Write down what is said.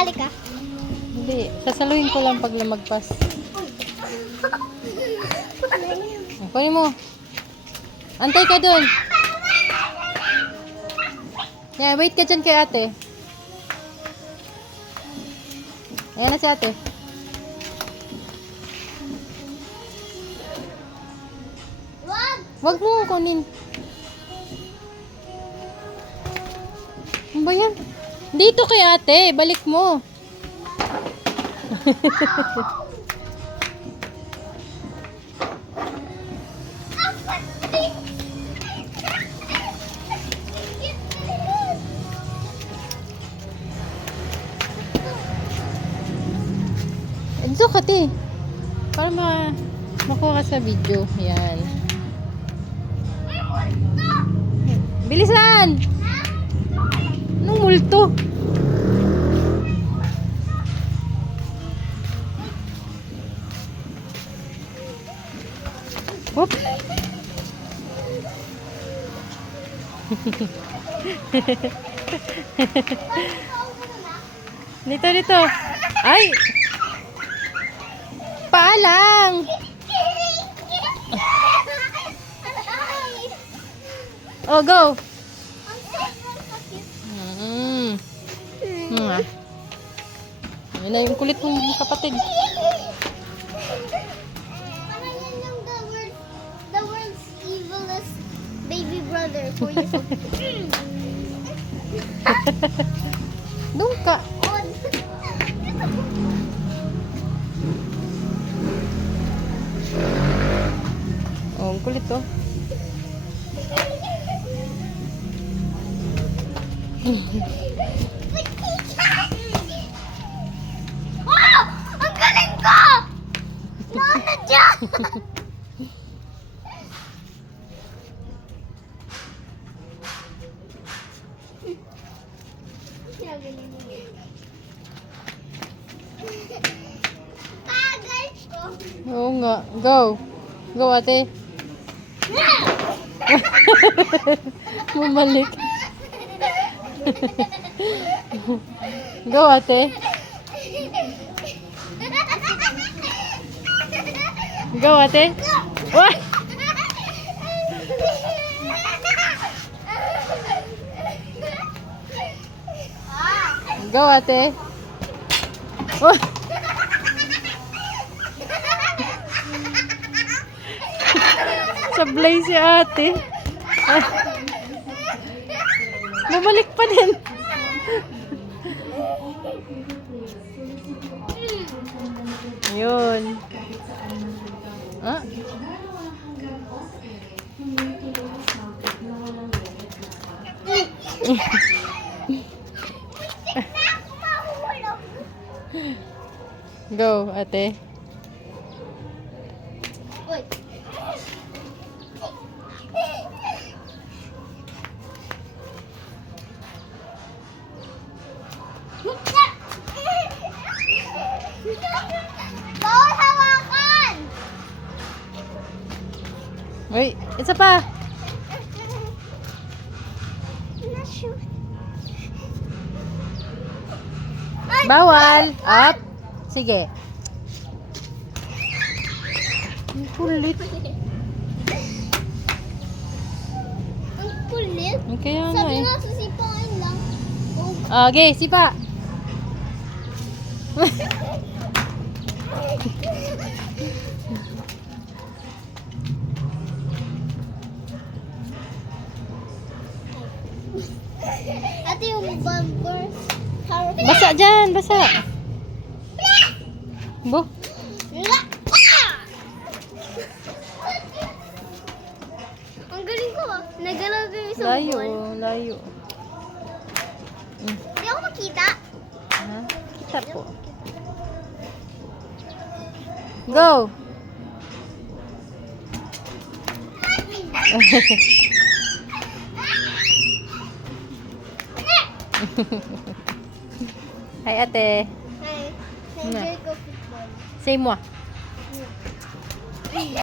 Sasali ka? Hindi. Sasaluhin ko lang pag lumagpas. Kunin mo. Antay ka dun. Yeah, wait ka dyan kay ate. Ayan na si ate. Wag mo kunin. Ano ba yan? Dito kay ate. Balik mo. Enzo kati. Para makuha ka sa video. Yan. Bilisan! Anong multo? Hop! Dito. Ay! Paalang! Oh, go! Yan na yung kulit mong kapatid. The world's evilest baby brother for you. Doon ka. Oh, ang kulit oh. Wow! Ang galing ko! Nana dyan! Tagal ko. Oo nga. Go. Go, ate. Bumalik. Go, ate. Go, ate. Wah! Go, ate. Oh! Sablay si ate. Bumalik pa din. Yun. Ah? Go, ate. Uy. Bawal hawakan! Wait, isa pa. Bawal. Up. Sige. Ang kulit. Ang kulit. Kaya nga Sabi eh. nga sisipain lang. Oh. Okay, sipa. Ate yung bumpers. Basa dyan, basa. Bo. Ang galing ko ah. Nagalaw ko yung isang Layo, ball. layo. Hindi ako makita. Ha? Kita po. Go. Hi, ate. Hi. Enjoy ko football. Say moi.